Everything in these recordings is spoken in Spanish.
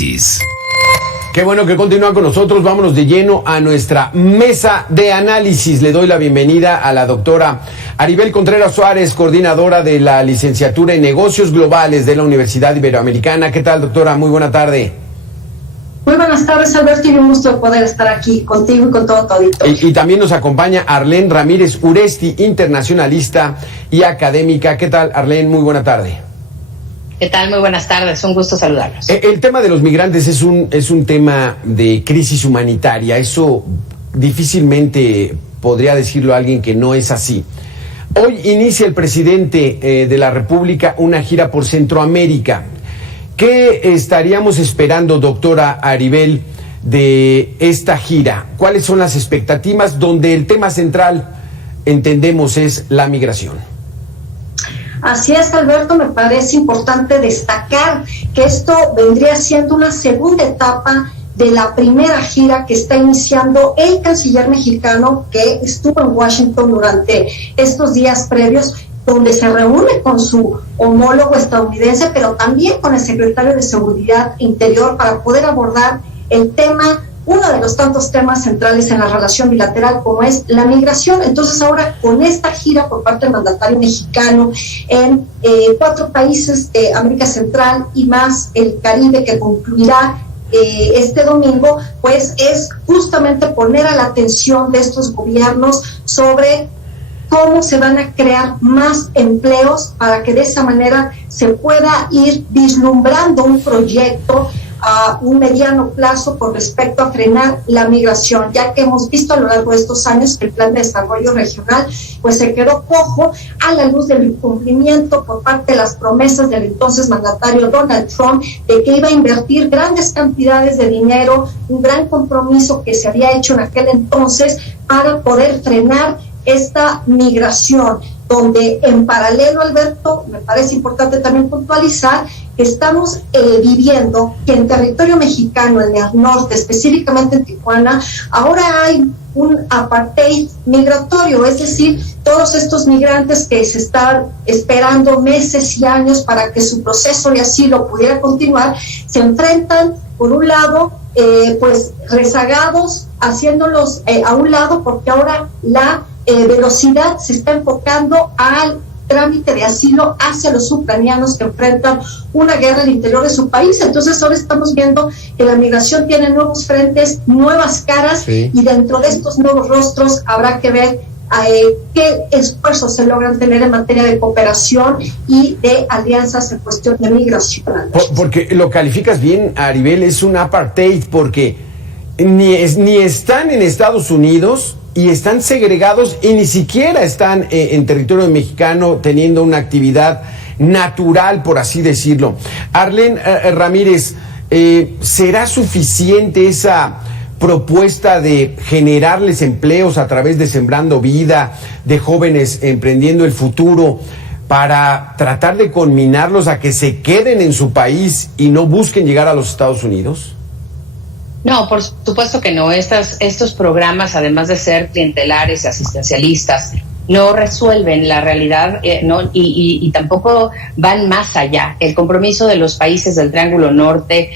análisis. Qué bueno que continúan con nosotros. Vámonos de lleno a nuestra mesa de análisis. Le doy la bienvenida a la doctora Aribel Contreras Suárez, coordinadora de la licenciatura en Negocios Globales de la Universidad Iberoamericana. ¿Qué tal, doctora? Muy buena tarde. Muy buenas tardes, Alberto, y un gusto de poder estar aquí contigo y con todo tu auditorio. Y también nos acompaña Arlene Ramírez Uresti, internacionalista y académica. ¿Qué tal, Arlene? Muy buena tarde. ¿Qué tal? Muy buenas tardes, un gusto saludarlos. El tema de los migrantes es un tema de crisis humanitaria. Eso difícilmente podría decirlo alguien que no es así. Hoy inicia el presidente de la República una gira por Centroamérica. ¿Qué estaríamos esperando, doctora Aribel, de esta gira? ¿Cuáles son las expectativas donde el tema central, entendemos, es la migración? Así es, Alberto, me parece importante destacar que esto vendría siendo una segunda etapa de la primera gira que está iniciando el canciller mexicano, que estuvo en Washington durante estos días previos, donde se reúne con su homólogo estadounidense, pero también con el secretario de Seguridad Interior para poder abordar el tema, uno de los tantos temas centrales en la relación bilateral como es la migración. Entonces ahora con esta gira por parte del mandatario mexicano en 4 países de América Central y más el Caribe, que concluirá este domingo, pues es justamente poner a la atención de estos gobiernos sobre cómo se van a crear más empleos para que de esa manera se pueda ir vislumbrando un proyecto a un mediano plazo con respecto a frenar la migración, ya que hemos visto a lo largo de estos años que el plan de desarrollo regional pues se quedó cojo a la luz del incumplimiento por parte de las promesas del entonces mandatario Donald Trump de que iba a invertir grandes cantidades de dinero, un gran compromiso que se había hecho en aquel entonces para poder frenar esta migración, donde en paralelo, Alberto, me parece importante también puntualizar que estamos viviendo que en territorio mexicano, en el norte, específicamente en Tijuana, ahora hay un apartheid migratorio, es decir, todos estos migrantes que se están esperando meses y años para que su proceso de asilo pudiera continuar, se enfrentan, por un lado, pues rezagados, haciéndolos a un lado, porque ahora la velocidad se está enfocando al trámite de asilo hacia los ucranianos que enfrentan una guerra al interior de su país. Entonces ahora estamos viendo que la migración tiene nuevos frentes, nuevas caras, sí. Y dentro de estos nuevos rostros habrá que ver qué esfuerzos se logran tener en materia de cooperación y de alianzas en cuestión de migración. Porque lo calificas bien, Aribel, es un apartheid porque ni están en Estados Unidos y están segregados y ni siquiera están en territorio mexicano teniendo una actividad natural, por así decirlo. Arlene Ramírez, ¿será suficiente esa propuesta de generarles empleos a través de Sembrando Vida, de jóvenes emprendiendo el futuro, para tratar de conminarlos a que se queden en su país y no busquen llegar a los Estados Unidos? No, por supuesto que no. Estos programas, además de ser clientelares y asistencialistas, no resuelven la realidad, y tampoco van más allá. El compromiso de los países del Triángulo Norte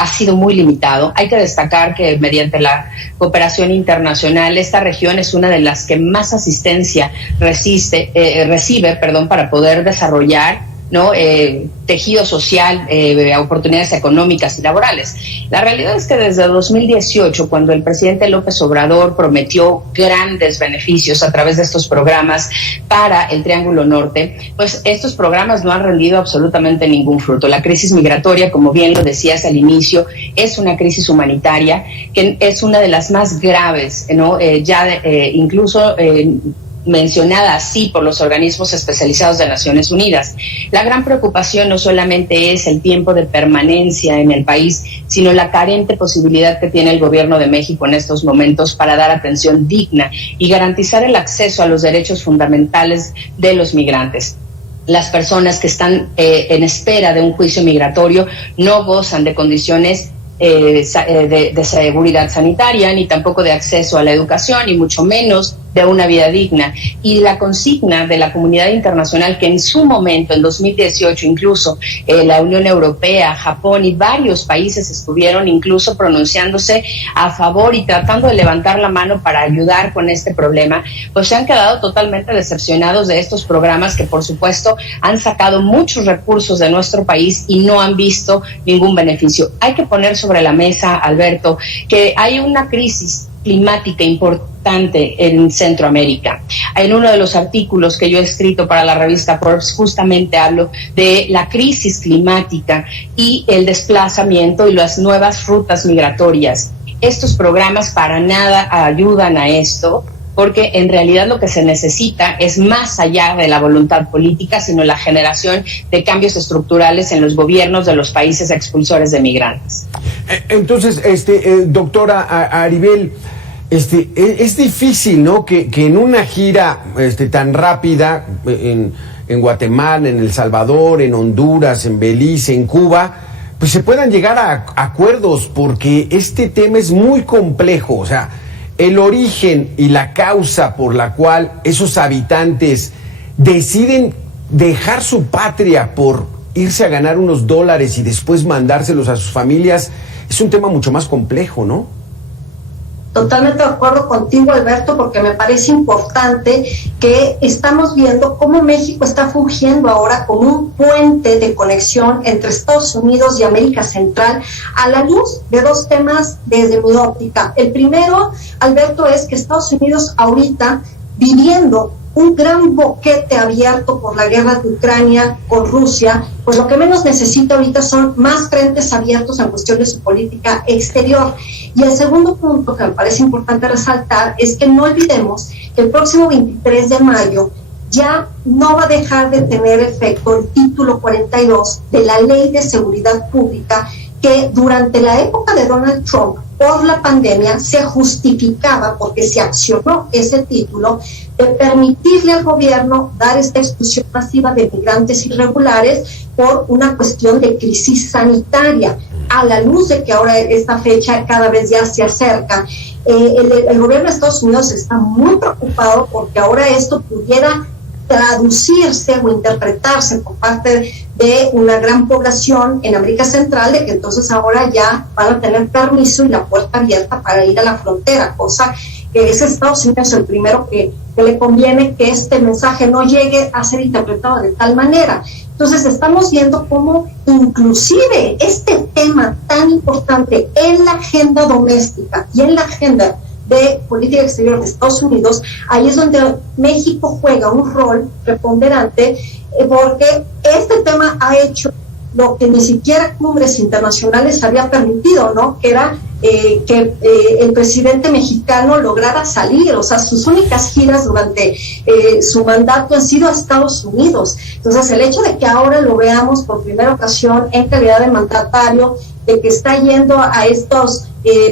ha sido muy limitado. Hay que destacar que mediante la cooperación internacional, esta región es una de las que más asistencia recibe para poder desarrollar tejido social, oportunidades económicas y laborales. La realidad es que desde 2018, cuando el presidente López Obrador prometió grandes beneficios a través de estos programas para el Triángulo Norte, pues estos programas no han rendido absolutamente ningún fruto. La crisis migratoria, como bien lo decías al inicio, es una crisis humanitaria que es una de las más graves, incluso mencionada así por los organismos especializados de Naciones Unidas. La gran preocupación no solamente es el tiempo de permanencia en el país, sino la carente posibilidad que tiene el gobierno de México en estos momentos para dar atención digna y garantizar el acceso a los derechos fundamentales de los migrantes. Las personas que están en espera de un juicio migratorio no gozan de condiciones de seguridad sanitaria, ni tampoco de acceso a la educación, ni mucho menos de una vida digna. Y la consigna de la comunidad internacional, que en su momento, en 2018, incluso la Unión Europea, Japón y varios países estuvieron incluso pronunciándose a favor y tratando de levantar la mano para ayudar con este problema, pues se han quedado totalmente decepcionados de estos programas que, por supuesto, han sacado muchos recursos de nuestro país y no han visto ningún beneficio. Hay que poner sobre la mesa, Alberto, que hay una crisis climática importante en Centroamérica. En uno de los artículos que yo he escrito para la revista Forbes, justamente hablo de la crisis climática y el desplazamiento y las nuevas rutas migratorias. Estos programas para nada ayudan a esto, porque en realidad lo que se necesita es más allá de la voluntad política, sino la generación de cambios estructurales en los gobiernos de los países expulsores de migrantes. Entonces, doctora Aribel, es difícil, ¿no?, que en una gira tan rápida en Guatemala, en El Salvador, en Honduras, en Belice, en Cuba, pues se puedan llegar a acuerdos, porque este tema es muy complejo. O sea, el origen y la causa por la cual esos habitantes deciden dejar su patria por irse a ganar unos dólares y después mandárselos a sus familias es un tema mucho más complejo, ¿no? Totalmente de acuerdo contigo, Alberto, porque me parece importante que estamos viendo cómo México está fungiendo ahora como un puente de conexión entre Estados Unidos y América Central a la luz de dos temas desde mi óptica. El primero, Alberto, es que Estados Unidos ahorita, viviendo un gran boquete abierto por la guerra de Ucrania con Rusia, pues lo que menos necesita ahorita son más frentes abiertos en cuestiones de su política exterior. Y el segundo punto que me parece importante resaltar es que no olvidemos que el próximo 23 de mayo ya no va a dejar de tener efecto el título 42 de la Ley de Seguridad Pública, que durante la época de Donald Trump, por la pandemia, se justificaba, porque se accionó ese título, de permitirle al gobierno dar esta expulsión masiva de migrantes irregulares por una cuestión de crisis sanitaria. A la luz de que ahora esta fecha cada vez ya se acerca, el gobierno de Estados Unidos está muy preocupado porque ahora esto pudiera traducirse o interpretarse por parte de una gran población en América Central, de que entonces ahora ya van a tener permiso y la puerta abierta para ir a la frontera, cosa que es Estados Unidos el primero que le conviene que este mensaje no llegue a ser interpretado de tal manera. Entonces estamos viendo cómo inclusive este tema tan importante en la agenda doméstica y en la agenda de política exterior de Estados Unidos, ahí es donde México juega un rol preponderante, porque este tema ha hecho lo que ni siquiera cumbres internacionales había permitido, ¿no? Que era que el presidente mexicano lograra salir. O sea, sus únicas giras durante su mandato han sido a Estados Unidos. Entonces, el hecho de que ahora lo veamos por primera ocasión en calidad de mandatario, de que está yendo a estos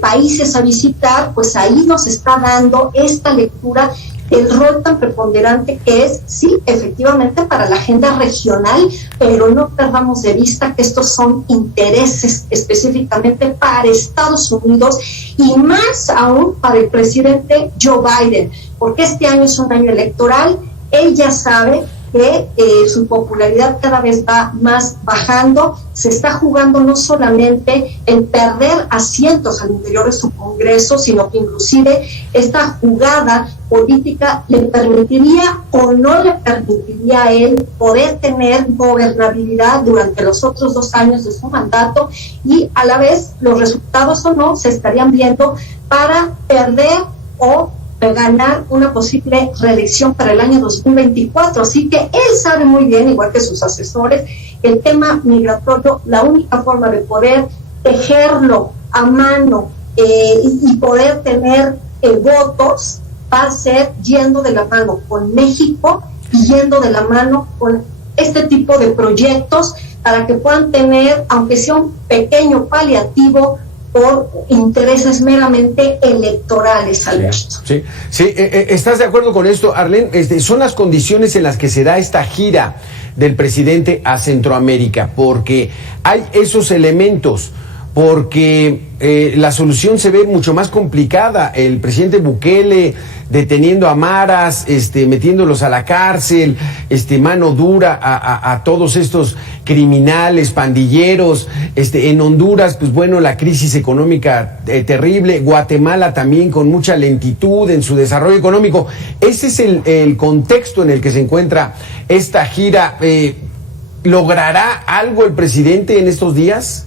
países a visitar, pues ahí nos está dando esta lectura del rol tan preponderante que es, sí, efectivamente para la agenda regional, pero no perdamos de vista que estos son intereses específicamente para Estados Unidos y más aún para el presidente Joe Biden, porque este año es un año electoral. Él ya sabe que su popularidad cada vez va más bajando, se está jugando no solamente en perder asientos al interior de su Congreso, sino que inclusive esta jugada política le permitiría o no le permitiría a él poder tener gobernabilidad durante los otros 2 años de su mandato, y a la vez los resultados o no se estarían viendo para perder o ganar una posible reelección para el año 2024. Así que él sabe muy bien, igual que sus asesores, el tema migratorio, la única forma de poder tejerlo a mano y poder tener votos va a ser yendo de la mano con México y yendo de la mano con este tipo de proyectos para que puedan tener, aunque sea un pequeño paliativo, por intereses meramente electorales, Alberto. Sí. ¿Estás de acuerdo con esto, Arlene? Son las condiciones en las que se da esta gira del presidente a Centroamérica, porque hay esos elementos. porque la solución se ve mucho más complicada. El presidente Bukele deteniendo a maras, metiéndolos a la cárcel, mano dura a todos estos criminales, pandilleros. En Honduras, pues bueno, la crisis económica terrible. Guatemala también con mucha lentitud en su desarrollo económico. Ese es el contexto en el que se encuentra esta gira. ¿Logrará algo el presidente en estos días?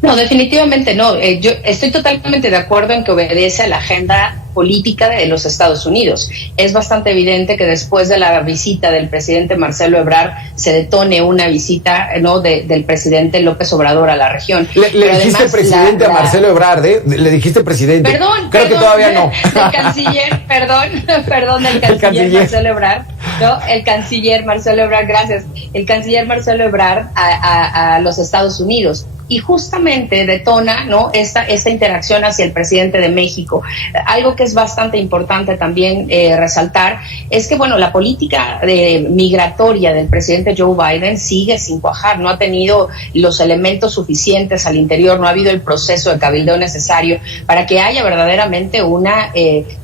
No, definitivamente no. Yo estoy totalmente de acuerdo en que obedece a la agenda política de los Estados Unidos. Es bastante evidente que después de la visita del presidente Marcelo Ebrard se detone una visita, ¿no?, del presidente López Obrador a la región. Le dijiste presidente a Marcelo Ebrard, ¿eh? Le dijiste presidente. Perdón, creo que todavía no. Del canciller, perdón, del canciller Marcelo Ebrard. No, el canciller Marcelo Ebrard, gracias. El canciller Marcelo Ebrard a los Estados Unidos. Y justamente detona, ¿no?, esta interacción hacia el presidente de México. Algo que es bastante importante también resaltar es que, bueno, la política migratoria del presidente Joe Biden sigue sin cuajar, no ha tenido los elementos suficientes al interior, no ha habido el proceso de cabildeo necesario para que haya verdaderamente una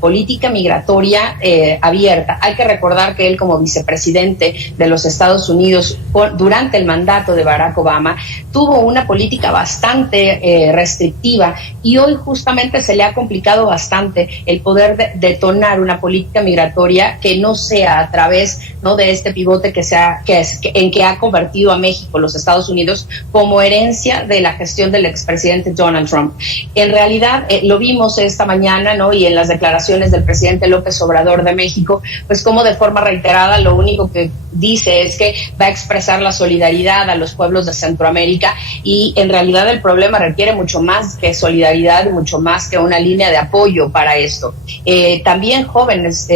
política migratoria abierta. Hay que recordar que él, como vicepresidente de los Estados Unidos durante el mandato de Barack Obama, tuvo una política bastante restrictiva, y hoy justamente se le ha complicado bastante el poder detonar una política migratoria que no sea a través, ¿no?, de este pivote en que ha convertido a México los Estados Unidos como herencia de la gestión del expresidente Donald Trump. En realidad lo vimos esta mañana, ¿no?, y en las declaraciones del presidente López Obrador de México, pues como de forma reiterada lo único que dice es que va a expresar la solidaridad a los pueblos de Centroamérica, y en realidad el problema requiere mucho más que solidaridad y mucho más que una línea de apoyo para esto. También Jóvenes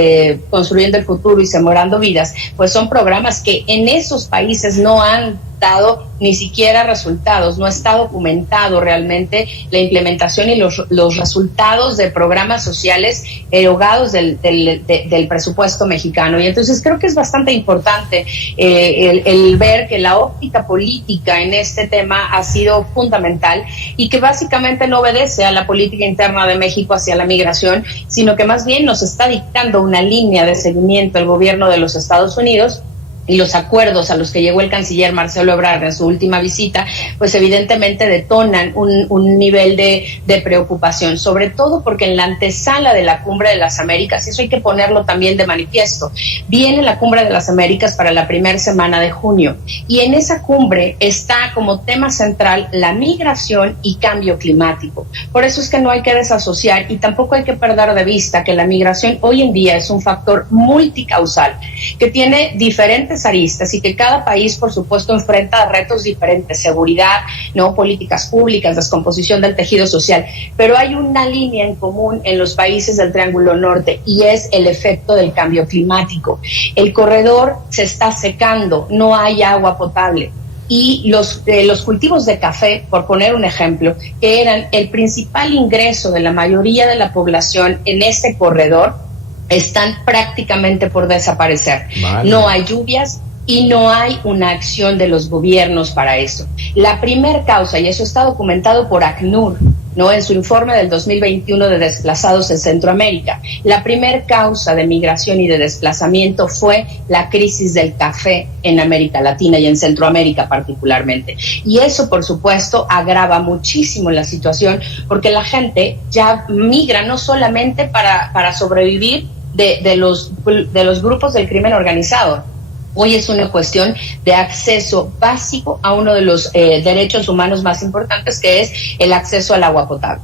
Construyendo el Futuro y Sembrando Vidas, pues son programas que en esos países no han dado ni siquiera resultados, no está documentado realmente la implementación y los resultados de programas sociales erogados del presupuesto mexicano. Y entonces creo que es bastante importante el ver que la óptica política en este tema ha sido fundamental, y que básicamente no obedece a la política interna de México hacia la migración, sino que más bien nos está dictando una línea de seguimiento el gobierno de los Estados Unidos. Y los acuerdos a los que llegó el canciller Marcelo Ebrard en su última visita, pues evidentemente detonan un nivel de preocupación, sobre todo porque en la antesala de la Cumbre de las Américas, y eso hay que ponerlo también de manifiesto, viene la Cumbre de las Américas para la primera semana de junio, y en esa cumbre está como tema central la migración y cambio climático. Por eso es que no hay que desasociar, y tampoco hay que perder de vista que la migración hoy en día es un factor multicausal, que tiene diferentes aristas, y que cada país, por supuesto, enfrenta retos diferentes: seguridad, no, políticas públicas, descomposición del tejido social, pero hay una línea en común en los países del Triángulo Norte, y es el efecto del cambio climático. El corredor se está secando, no hay agua potable, y los cultivos de café, por poner un ejemplo, que eran el principal ingreso de la mayoría de la población en este corredor, están prácticamente por desaparecer. Vale. No hay lluvias y no hay una acción de los gobiernos para eso. La primer causa, y eso está documentado por ACNUR, ¿no?, en su informe del 2021 de desplazados en Centroamérica, la primer causa de migración y de desplazamiento fue la crisis del café en América Latina y en Centroamérica particularmente. Y eso, por supuesto, agrava muchísimo la situación, porque la gente ya migra no solamente para sobrevivir de los grupos del crimen organizado. Hoy es una cuestión de acceso básico a uno de los derechos humanos más importantes, que es el acceso al agua potable.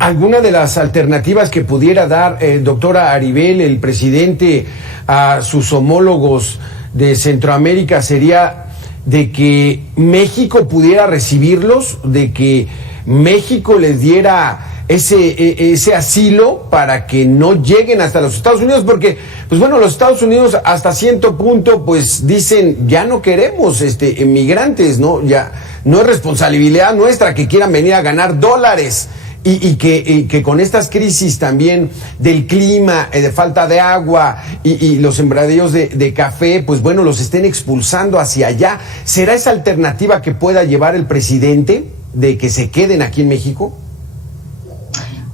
¿Alguna de las alternativas que pudiera dar, doctora Aribel, el presidente a sus homólogos de Centroamérica sería de que México pudiera recibirlos, de que México les diera ese asilo para que no lleguen hasta los Estados Unidos? Porque, pues bueno, los Estados Unidos hasta cierto punto pues dicen, ya no queremos inmigrantes, ¿no? Ya no es responsabilidad nuestra que quieran venir a ganar dólares, y que con estas crisis también del clima, de falta de agua y los sembradíos de café, pues bueno, los estén expulsando hacia allá. ¿Será esa alternativa que pueda llevar el presidente? de que se queden aquí en México?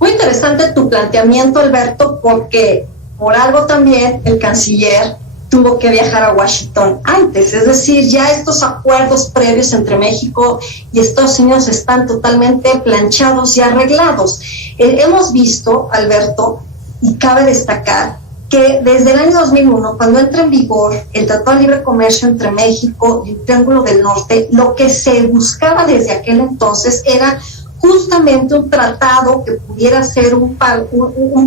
Muy interesante tu planteamiento, Alberto, porque por algo también el canciller tuvo que viajar a Washington antes, es decir, ya estos acuerdos previos entre México y Estados Unidos están totalmente planchados y arreglados. Hemos visto, Alberto, y cabe destacar que desde el año 2001, cuando entra en vigor el Tratado de Libre Comercio entre México y el Triángulo del Norte, lo que se buscaba desde aquel entonces era justamente un tratado que pudiera ser un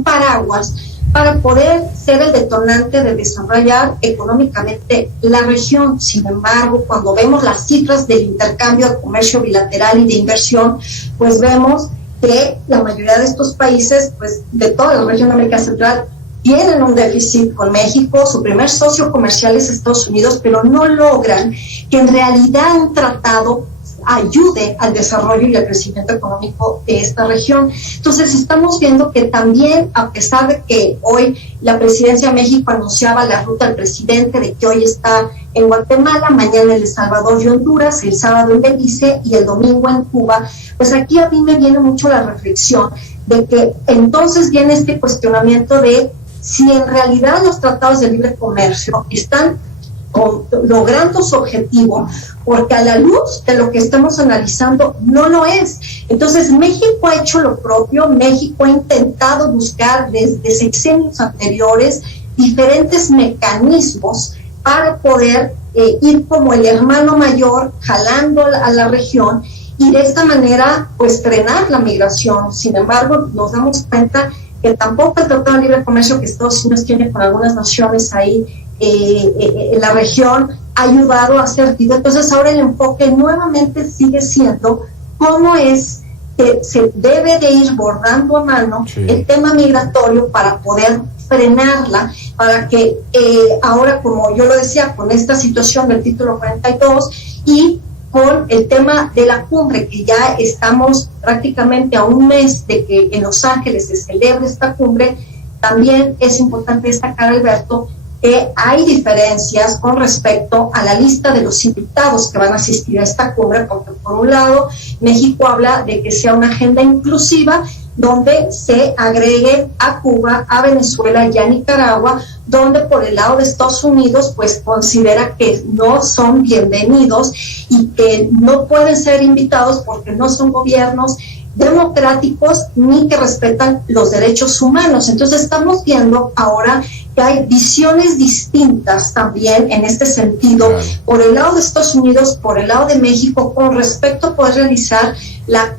paraguas para poder ser el detonante de desarrollar económicamente la región. Sin embargo, cuando vemos las cifras del intercambio de comercio bilateral y de inversión, pues vemos que la mayoría de estos países, pues de toda la región de América Central, tienen un déficit con México. Su primer socio comercial es Estados Unidos, pero no logran que en realidad un tratado ayude al desarrollo y al crecimiento económico de esta región. Entonces estamos viendo que también, a pesar de que hoy la presidencia de México anunciaba la ruta del presidente, de que hoy está en Guatemala, mañana en El Salvador y Honduras, el sábado en Belice y el domingo en Cuba, pues aquí a mí me viene mucho la reflexión de que entonces viene este cuestionamiento de si en realidad los tratados de libre comercio están logrando su objetivo, porque a la luz de lo que estamos analizando no lo es. Entonces México ha hecho lo propio. México ha intentado buscar desde sexenios anteriores diferentes mecanismos para poder ir como el hermano mayor jalando a la región y de esta manera pues frenar la migración. Sin embargo, nos damos cuenta que tampoco el Tratado de Libre Comercio que Estados Unidos tiene con algunas naciones ahí en la región ha ayudado a hacer vida. Entonces ahora el enfoque nuevamente sigue siendo cómo es que se debe de ir bordando a mano el tema migratorio para poder frenarla, para que ahora, como yo lo decía, con esta situación del título 42 y con el tema de la cumbre, que ya estamos prácticamente a un mes de que en Los Ángeles se celebre esta cumbre, también es importante destacar, Alberto, que hay diferencias con respecto a la lista de los invitados que van a asistir a esta cumbre, porque por un lado México habla de que sea una agenda inclusiva donde se agregue a Cuba, a Venezuela y a Nicaragua, donde por el lado de Estados Unidos pues considera que no son bienvenidos y que no pueden ser invitados porque no son gobiernos democráticos ni que respetan los derechos humanos. Entonces estamos viendo ahora que hay visiones distintas también en este sentido, por el lado de Estados Unidos, por el lado de México, con respecto a poder realizar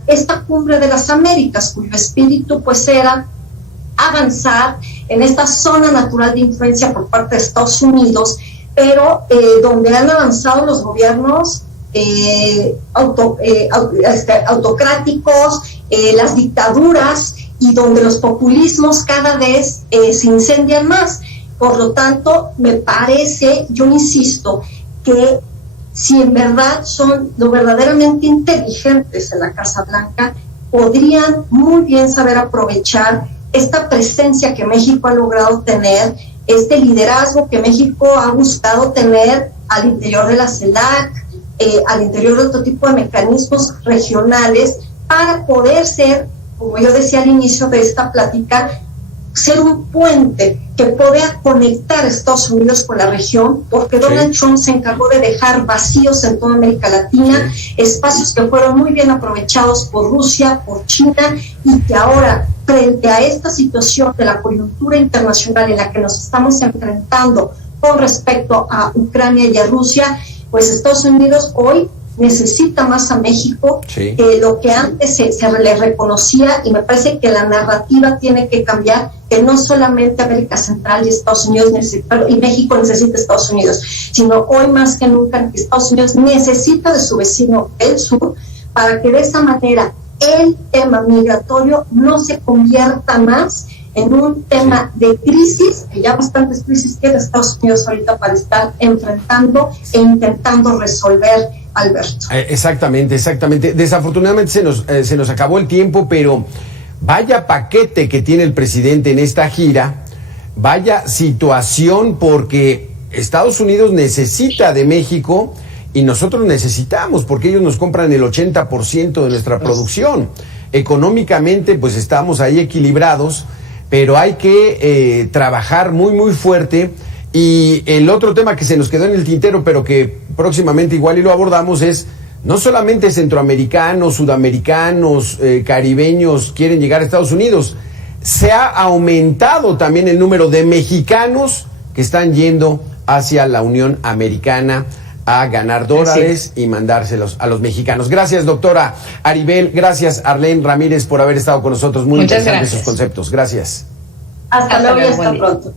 esta cumbre de las Américas, cuyo espíritu pues era avanzar en esta zona natural de influencia por parte de Estados Unidos, pero donde han avanzado los gobiernos autocráticos, las dictaduras, y donde los populismos cada vez se incendian más. Por lo tanto, me parece, yo insisto, que si en verdad son lo verdaderamente inteligentes en la Casa Blanca, podrían muy bien saber aprovechar esta presencia que México ha logrado tener, este liderazgo que México ha buscado tener al interior de la CELAC, al interior de otro tipo de mecanismos regionales, para poder ser, como yo decía al inicio de esta plática, ser un puente que pueda conectar a Estados Unidos con la región, porque Donald Trump se encargó de dejar vacíos en toda América Latina, espacios que fueron muy bien aprovechados por Rusia, por China, y que ahora, frente a esta situación de la coyuntura internacional en la que nos estamos enfrentando con respecto a Ucrania y a Rusia, pues Estados Unidos hoy necesita más a México que lo que antes se le reconocía, y me parece que la narrativa tiene que cambiar, que no solamente América Central y Estados Unidos y México necesita Estados Unidos, sino hoy más que nunca que Estados Unidos necesita de su vecino el sur, para que de esa manera el tema migratorio no se convierta más en un tema de crisis, que ya bastantes crisis tiene Estados Unidos ahorita para estar enfrentando e intentando resolver, Alberto. Exactamente. Desafortunadamente se nos acabó el tiempo, pero vaya paquete que tiene el presidente en esta gira, vaya situación, porque Estados Unidos necesita de México y nosotros necesitamos, porque ellos nos compran el 80% de nuestra producción. Económicamente, pues estamos ahí equilibrados, pero hay que trabajar muy fuerte. Y el otro tema que se nos quedó en el tintero, pero que próximamente igual y lo abordamos, es no solamente centroamericanos, sudamericanos, caribeños quieren llegar a Estados Unidos, se ha aumentado también el número de mexicanos que están yendo hacia la Unión Americana a ganar dólares y mandárselos a los mexicanos. Gracias, doctora Aribel. Gracias, Arlene Ramírez, por haber estado con nosotros. Muy interesantes sus conceptos. Gracias. Hasta luego y hasta pronto.